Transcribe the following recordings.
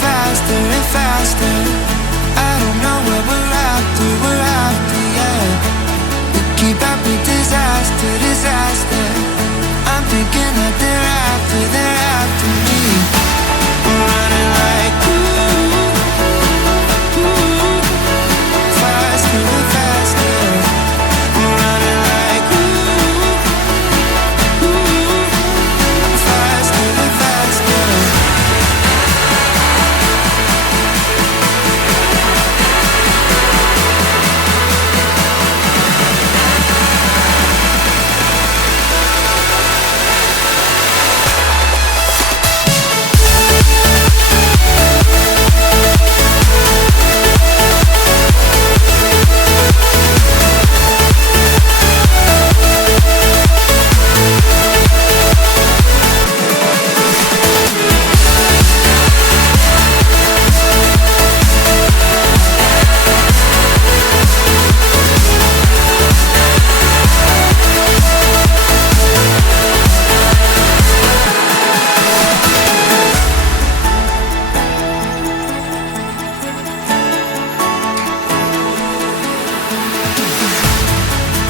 faster and faster. I don't know what we're after, yeah. We keep up with disaster, disaster. I'm thinking that they're after me. We're running like faster and faster. We're running like faster and faster.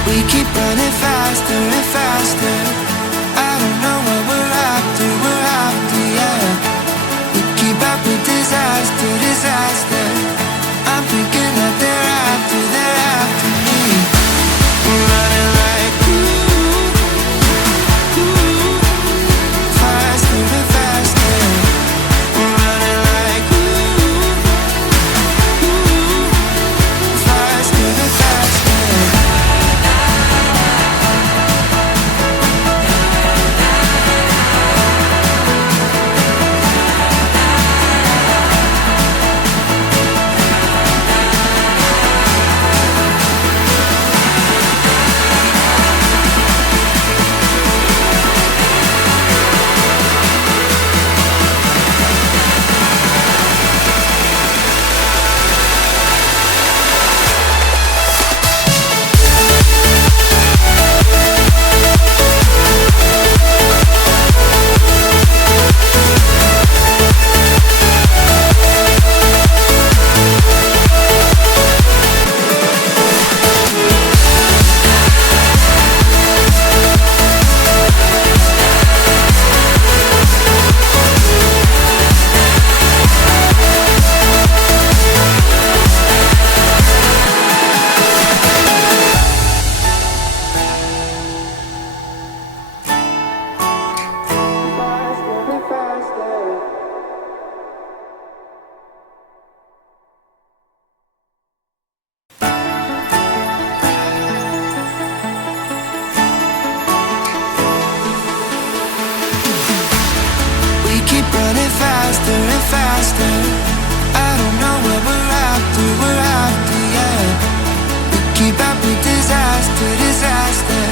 We keep running faster and faster. I don't know what we're after, yeah. We keep up with disaster, disaster. I'm thinking that they're after me. We're running like faster and faster. We're running like faster and faster. Keep running faster and faster. I don't know what we're after, yeah. We keep up with disaster, disaster.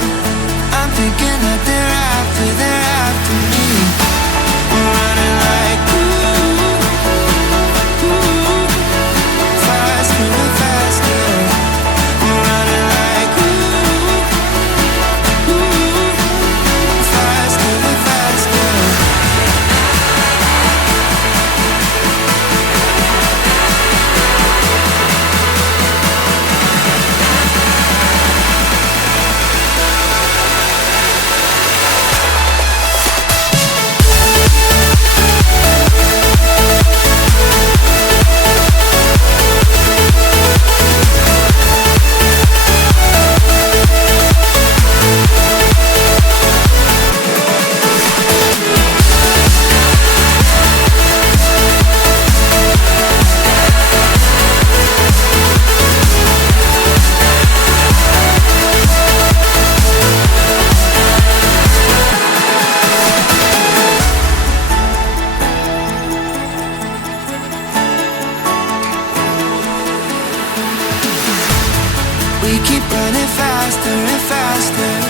I'm thinking that they're after me. We're running like faster and faster. We're running like faster and faster. We keep running faster and faster.